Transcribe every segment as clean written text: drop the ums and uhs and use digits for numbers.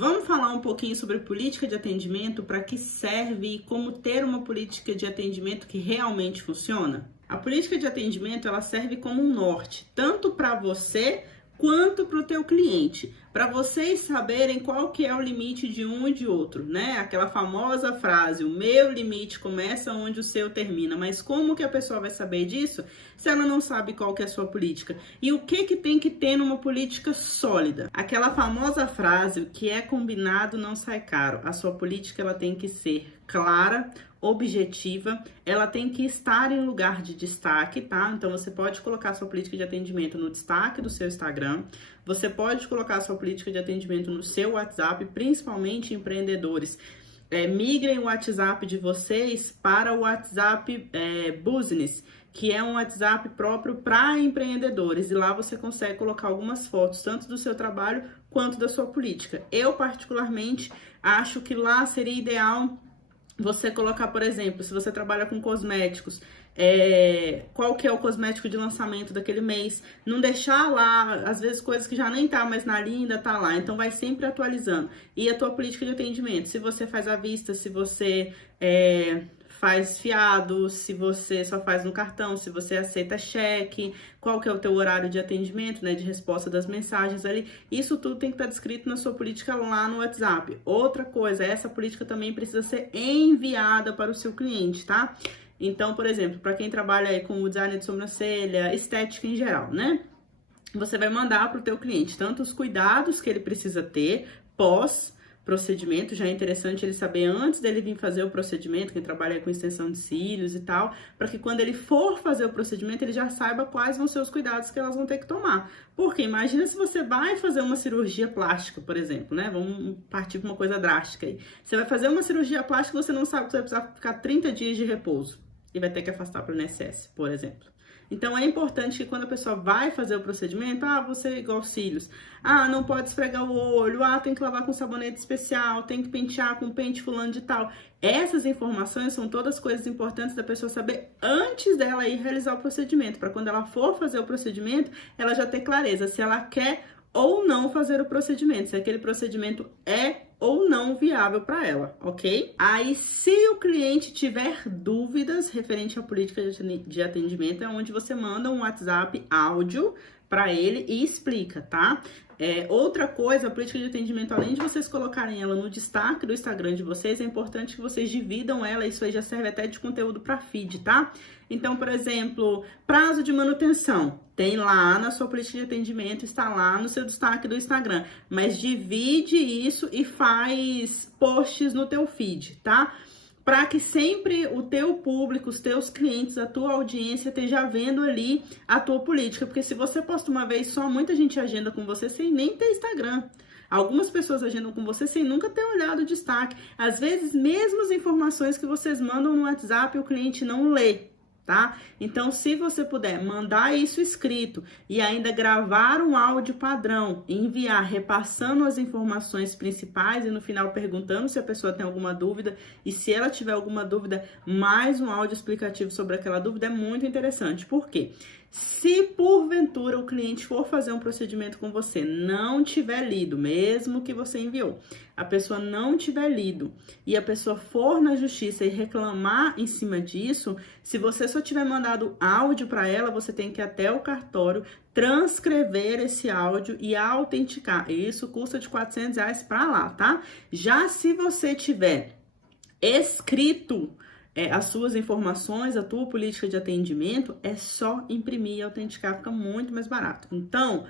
Vamos falar um pouquinho sobre política de atendimento, para que serve e como ter uma política de atendimento que realmente funciona? A política de atendimento, ela serve como um norte, tanto para você quanto para o teu cliente, para vocês saberem qual que é o limite de um e de outro, né? Aquela famosa frase, o meu limite começa onde o seu termina, mas como que a pessoa vai saber disso se ela não sabe qual que é a sua política? E o que tem que ter numa política sólida? Aquela famosa frase, o que é combinado não sai caro. A sua política, ela tem que ser clara, objetiva, ela tem que estar em lugar de destaque, tá? Então você pode colocar sua política de atendimento no destaque do seu Instagram, você pode colocar sua política de atendimento no seu WhatsApp, principalmente empreendedores. Migrem o WhatsApp de vocês para o WhatsApp Business, que é um WhatsApp próprio para empreendedores, e lá você consegue colocar algumas fotos, tanto do seu trabalho quanto da sua política. Eu, particularmente, acho que lá seria ideal você colocar, por exemplo, se você trabalha com cosméticos, qual que é o cosmético de lançamento daquele mês, não deixar lá, às vezes coisas que já nem tá mais na linha, ainda tá lá, então vai sempre atualizando. E a tua política de atendimento, se você faz à vista, se você faz fiado, se você só faz no cartão, se você aceita cheque, qual que é o teu horário de atendimento, né, de resposta das mensagens ali, isso tudo tem que estar descrito na sua política lá no WhatsApp. Outra coisa, essa política também precisa ser enviada para o seu cliente, tá? Então, por exemplo, para quem trabalha aí com o design de sobrancelha, estética em geral, né? Você vai mandar para o teu cliente tanto os cuidados que ele precisa ter pós-procedimento, já é interessante ele saber antes dele vir fazer o procedimento, quem trabalha com extensão de cílios e tal, para que quando ele for fazer o procedimento, ele já saiba quais vão ser os cuidados que elas vão ter que tomar. Porque imagina se você vai fazer uma cirurgia plástica, por exemplo, né? Vamos partir para uma coisa drástica aí. Você vai fazer uma cirurgia plástica, você não sabe que você vai precisar ficar 30 dias de repouso e vai ter que afastar para o INSS, por exemplo. Então, é importante que quando a pessoa vai fazer o procedimento, você é igual cílios, não pode esfregar o olho, tem que lavar com sabonete especial, tem que pentear com pente fulano de tal. Essas informações são todas coisas importantes da pessoa saber antes dela ir realizar o procedimento, para quando ela for fazer o procedimento, ela já ter clareza se ela quer ou não fazer o procedimento, se aquele procedimento é ou não viável para ela, ok? Aí, se o cliente tiver dúvidas referente à política de atendimento, é onde você manda um WhatsApp áudio para ele e explica, tá? Outra coisa, a política de atendimento, além de vocês colocarem ela no destaque do Instagram de vocês, é importante que vocês dividam ela, isso aí já serve até de conteúdo para feed, tá? Então, por exemplo, prazo de manutenção, tem lá na sua política de atendimento, está lá no seu destaque do Instagram, mas divide isso e faz posts no teu feed, tá? Para que sempre o teu público, os teus clientes, a tua audiência esteja vendo ali a tua política. Porque se você posta uma vez só, muita gente agenda com você sem nem ter Instagram. Algumas pessoas agendam com você sem nunca ter olhado o destaque. Às vezes, mesmo as informações que vocês mandam no WhatsApp, o cliente não lê, tá? Então, se você puder mandar isso escrito e ainda gravar um áudio padrão, enviar repassando as informações principais e no final perguntando se a pessoa tem alguma dúvida, e se ela tiver alguma dúvida, mais um áudio explicativo sobre aquela dúvida, é muito interessante. Por quê? Se porventura o cliente for fazer um procedimento com você, não tiver lido, mesmo que você enviou, a pessoa não tiver lido e a pessoa for na justiça e reclamar em cima disso, se você só tiver mandado áudio para ela, você tem que ir até o cartório, transcrever esse áudio e autenticar. Isso custa de R$400 para lá, tá? Já se você tiver escrito as suas informações, a tua política de atendimento, é só imprimir e autenticar, fica muito mais barato. Então,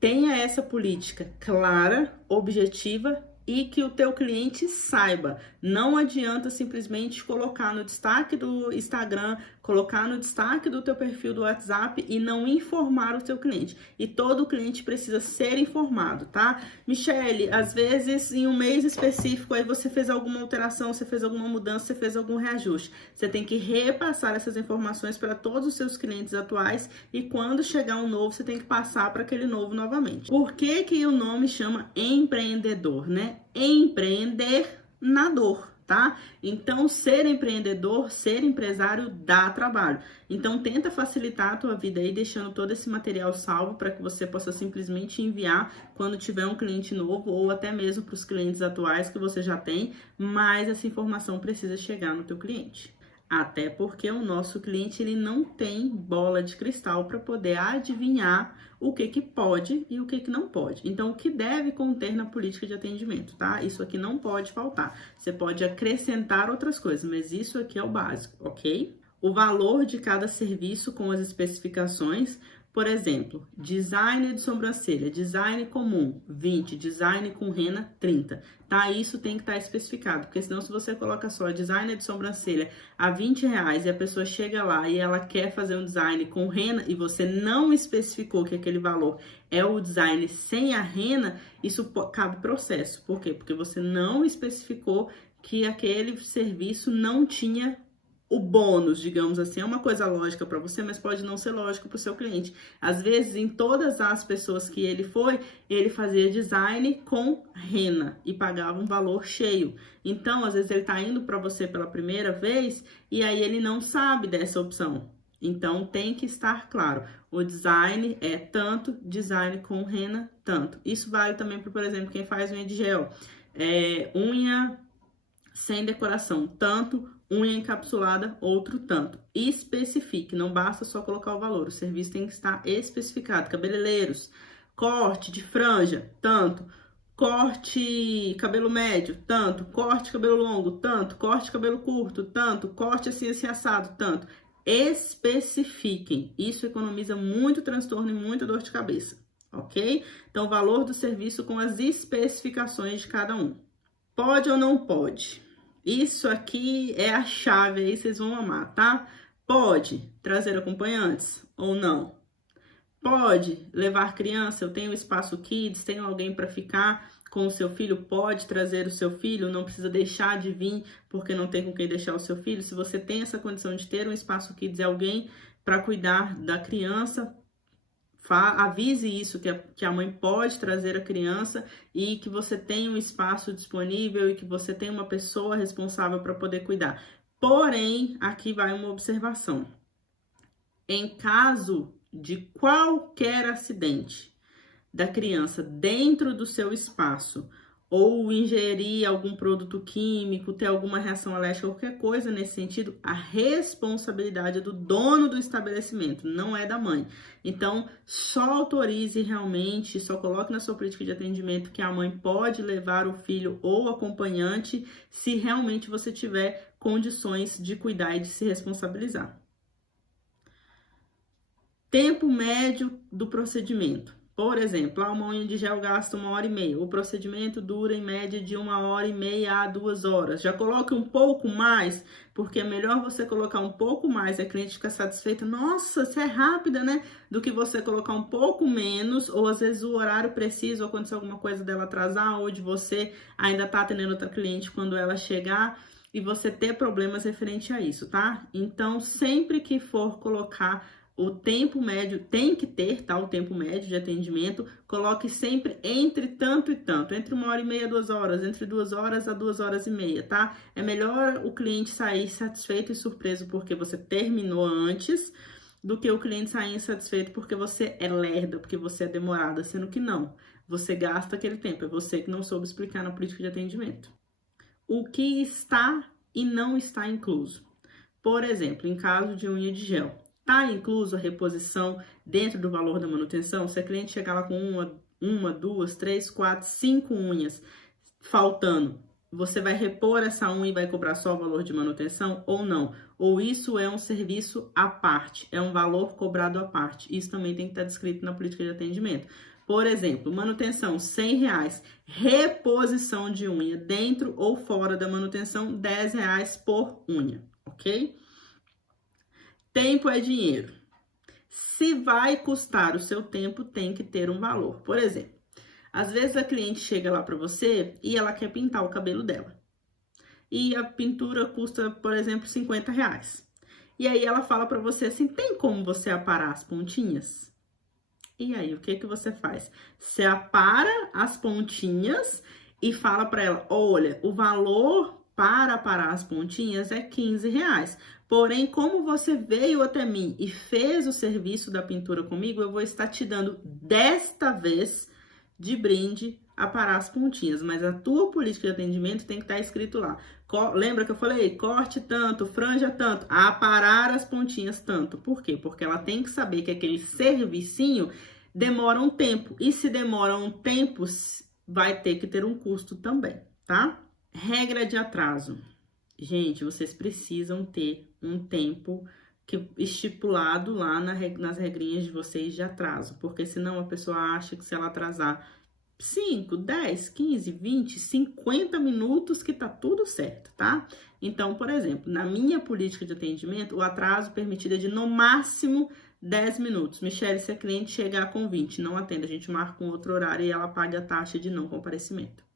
tenha essa política clara, objetiva e que o teu cliente saiba. Não adianta simplesmente colocar no destaque do Instagram, colocar no destaque do teu perfil do WhatsApp e não informar o teu cliente. E todo cliente precisa ser informado, tá? Michele, às vezes em um mês específico aí você fez alguma alteração, você fez alguma mudança, você fez algum reajuste. Você tem que repassar essas informações para todos os seus clientes atuais e quando chegar um novo, você tem que passar para aquele novo novamente. Por que que o nome chama empreendedor, né? Empreender na dor. tá? Então, ser empreendedor, ser empresário dá trabalho. Então, tenta facilitar a tua vida aí, deixando todo esse material salvo para que você possa simplesmente enviar quando tiver um cliente novo ou até mesmo para os clientes atuais que você já tem, mas essa informação precisa chegar no teu cliente. Até porque o nosso cliente ele não tem bola de cristal para poder adivinhar o que pode e o que não pode. Então, o que deve conter na política de atendimento, tá? Isso aqui não pode faltar. Você pode acrescentar outras coisas, mas isso aqui é o básico, ok? O valor de cada serviço com as especificações. Por exemplo, design de sobrancelha, design comum, 20, design com rena, 30, tá? Isso tem que estar especificado, porque senão se você coloca só design de sobrancelha a R$20 e a pessoa chega lá e ela quer fazer um design com rena e você não especificou que aquele valor é o design sem a rena, isso cabe processo. Por quê? Porque você não especificou que aquele serviço não tinha o bônus, digamos assim. É uma coisa lógica para você, mas pode não ser lógico para o seu cliente. Às vezes, em todas as pessoas que ele foi, ele fazia design com rena e pagava um valor cheio. Então, às vezes, ele está indo para você pela primeira vez e aí ele não sabe dessa opção. Então, tem que estar claro. O design é tanto, design com rena, tanto. Isso vale também para, por exemplo, quem faz unha de gel. Unha sem decoração, tanto, unha encapsulada, outro tanto. Especifique, não basta só colocar o valor, o serviço tem que estar especificado. Cabeleireiros, corte de franja, tanto. Corte cabelo médio, tanto. Corte cabelo longo, tanto. Corte cabelo curto, tanto. Corte assim assado, tanto. Especifiquem, isso economiza muito transtorno e muita dor de cabeça, ok? Então, o valor do serviço com as especificações de cada um. Pode ou não pode? Isso aqui é a chave aí, vocês vão amar, tá? Pode trazer acompanhantes ou não? Pode levar criança? Eu tenho espaço kids, tenho alguém para ficar com o seu filho? Pode trazer o seu filho, não precisa deixar de vir porque não tem com quem deixar o seu filho. Se você tem essa condição de ter um espaço kids e alguém para cuidar da criança, avise isso, que a mãe pode trazer a criança e que você tem um espaço disponível e que você tem uma pessoa responsável para poder cuidar. Porém, aqui vai uma observação. Em caso de qualquer acidente da criança dentro do seu espaço, ou ingerir algum produto químico, ter alguma reação alérgica, qualquer coisa nesse sentido, a responsabilidade é do dono do estabelecimento, não é da mãe. Então, só autorize realmente, só coloque na sua política de atendimento que a mãe pode levar o filho ou acompanhante se realmente você tiver condições de cuidar e de se responsabilizar. Tempo médio do procedimento. Por exemplo, uma unha de gel gasta 1h30. O procedimento dura em média de 1h30 a 2 horas. Já coloque um pouco mais, porque é melhor você colocar um pouco mais e a cliente fica satisfeita. Nossa, você é rápida, né? Do que você colocar um pouco menos, ou às vezes o horário preciso, ou acontecer alguma coisa dela atrasar, ou de você ainda tá atendendo outra cliente quando ela chegar e você ter problemas referente a isso, tá? Então, sempre que for colocar o tempo médio, tem que ter, tá? O tempo médio de atendimento, coloque sempre entre tanto e tanto, entre 1h30 a 2 horas, entre 2 horas a 2h30, tá? É melhor o cliente sair satisfeito e surpreso porque você terminou antes, do que o cliente sair insatisfeito porque você é lerda, porque você é demorada, sendo que não. Você gasta aquele tempo, é você que não soube explicar na política de atendimento. O que está e não está incluso. Por exemplo, em caso de unha de gel, está incluso a reposição dentro do valor da manutenção? Se a cliente chegar lá com uma, 2, 3, 4, 5 unhas faltando, você vai repor essa unha e vai cobrar só o valor de manutenção ou não? Ou isso é um serviço à parte, é um valor cobrado à parte? Isso também tem que estar descrito na política de atendimento. Por exemplo, manutenção R$100, reposição de unha dentro ou fora da manutenção R$10 por unha, ok? Tempo é dinheiro. Se vai custar o seu tempo, tem que ter um valor. Por exemplo, às vezes a cliente chega lá para você e ela quer pintar o cabelo dela. E a pintura custa, por exemplo, R$50. E aí ela fala para você assim, tem como você aparar as pontinhas? E aí, o que que você faz? Você apara as pontinhas e fala para ela, olha, o valor para parar as pontinhas é R$15. Porém, como você veio até mim e fez o serviço da pintura comigo, eu vou estar te dando desta vez de brinde a parar as pontinhas. Mas a tua política de atendimento tem que estar escrito lá. Lembra que eu falei? Corte tanto, franja tanto, a parar as pontinhas tanto. Por quê? Porque ela tem que saber que aquele servicinho demora um tempo. E se demora um tempo, vai ter que ter um custo também, tá? Regra de atraso. Gente, vocês precisam ter um tempo estipulado lá nas regrinhas de vocês de atraso, porque senão a pessoa acha que se ela atrasar 5, 10, 15, 20, 50 minutos que tá tudo certo, tá? Então, por exemplo, na minha política de atendimento, o atraso permitido é de no máximo 10 minutos. Michele, se a cliente chegar com 20, não atenda, a gente marca um outro horário e ela paga a taxa de não comparecimento.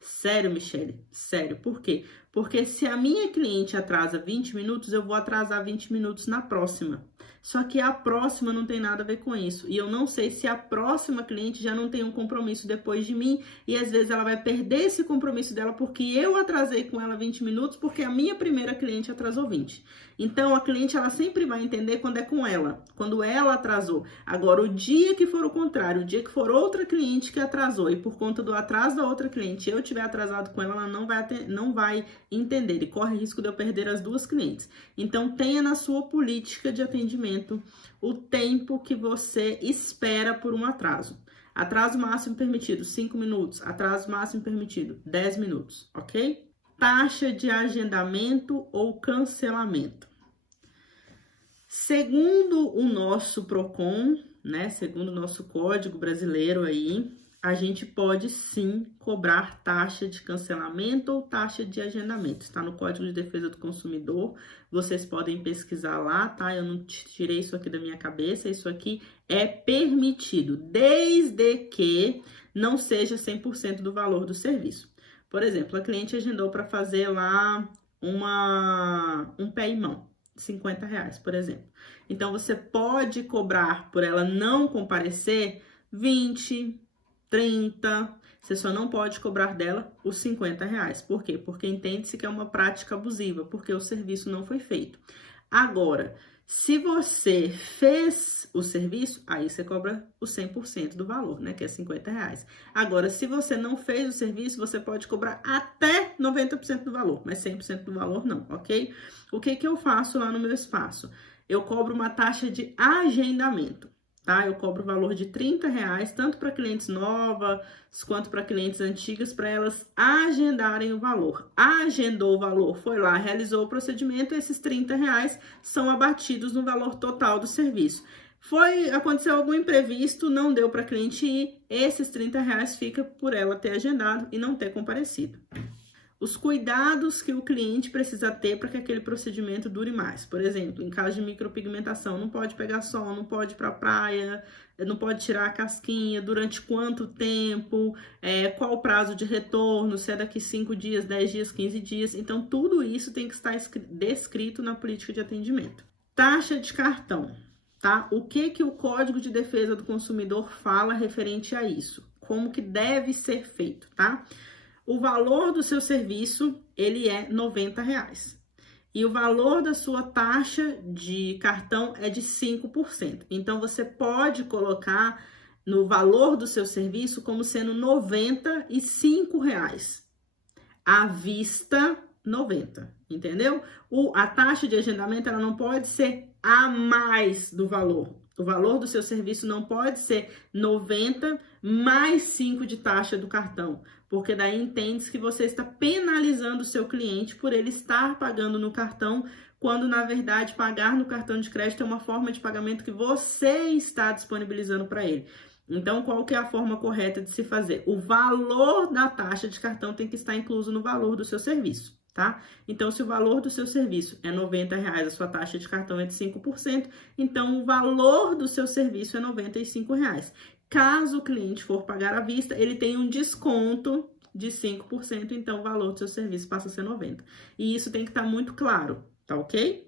Sério, Michele? Sério. Por quê? Porque se a minha cliente atrasa 20 minutos, eu vou atrasar 20 minutos na próxima. Só que a próxima não tem nada a ver com isso. E eu não sei se a próxima cliente já não tem um compromisso depois de mim. E às vezes ela vai perder esse compromisso dela porque eu atrasei com ela 20 minutos, porque a minha primeira cliente atrasou 20. Então, a cliente, ela sempre vai entender quando é com ela, quando ela atrasou. Agora, o dia que for o contrário, o dia que for outra cliente que atrasou e por conta do atraso da outra cliente, eu tiver atrasado com ela, ela não vai entender e corre risco de eu perder as duas clientes. Então, tenha na sua política de atendimento o tempo que você espera por um atraso. Atraso máximo permitido, 5 minutos. Atraso máximo permitido, 10 minutos, ok? Taxa de agendamento ou cancelamento. Segundo o nosso PROCON, né, segundo o nosso código brasileiro aí, a gente pode sim cobrar taxa de cancelamento ou taxa de agendamento. Está no Código de Defesa do Consumidor, vocês podem pesquisar lá, tá? Eu não tirei isso aqui da minha cabeça, isso aqui é permitido, desde que não seja 100% do valor do serviço. Por exemplo, a cliente agendou para fazer lá um pé e mão, R$50, por exemplo. Então, você pode cobrar por ela não comparecer 20, 30, você só não pode cobrar dela os R$50. Por quê? Porque entende-se que é uma prática abusiva, porque o serviço não foi feito. Agora, se você fez o serviço, aí você cobra o 100% do valor, né? Que é R$50. Agora, se você não fez o serviço, você pode cobrar até 90% do valor, mas 100% do valor não, ok? O que que eu faço lá no meu espaço? Eu cobro uma taxa de agendamento, tá? Eu cobro o valor de R$30, tanto para clientes novas quanto para clientes antigas, para elas agendarem o valor. Agendou o valor, foi lá, realizou o procedimento, esses R$30 são abatidos no valor total do serviço. Aconteceu algum imprevisto, não deu para a cliente ir, esses R$30 fica por ela ter agendado e não ter comparecido. Os cuidados que o cliente precisa ter para que aquele procedimento dure mais. Por exemplo, em caso de micropigmentação, não pode pegar sol, não pode ir para a praia, não pode tirar a casquinha, durante quanto tempo, qual o prazo de retorno, se é daqui 5 dias, 10 dias, 15 dias. Então, tudo isso tem que estar descrito na política de atendimento. Taxa de cartão, tá? O que o Código de Defesa do Consumidor fala referente a isso? Como que deve ser feito, tá? O valor do seu serviço, ele é R$90. E o valor da sua taxa de cartão é de 5%. Então, você pode colocar no valor do seu serviço como sendo R$95. À vista, 90, entendeu? A taxa de agendamento, ela não pode ser a mais do valor. O valor do seu serviço não pode ser 90 mais 5 de taxa do cartão, porque daí entende-se que você está penalizando o seu cliente por ele estar pagando no cartão, quando na verdade pagar no cartão de crédito é uma forma de pagamento que você está disponibilizando para ele. Então, qual que é a forma correta de se fazer? O valor da taxa de cartão tem que estar incluso no valor do seu serviço, tá? Então, se o valor do seu serviço é R$90, a sua taxa de cartão é de 5%, então o valor do seu serviço é R$95. Caso o cliente for pagar à vista, ele tem um desconto de 5%, então o valor do seu serviço passa a ser 90. E isso tem que estar muito claro, tá ok?